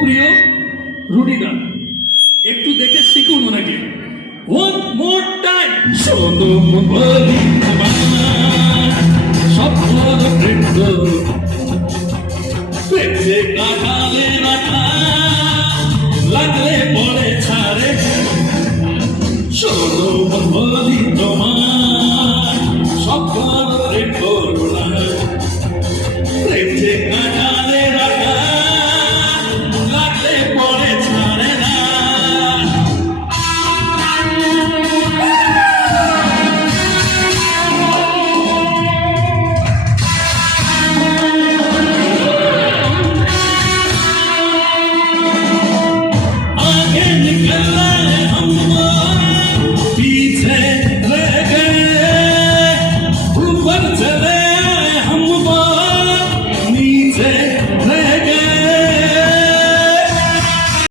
প্রিয় রুটিদা, একটু দেখে শিখুন ওনাকে। One more time. শোনো বলি স্বপ্নর বৃন্দ, প্রেমে কাটালে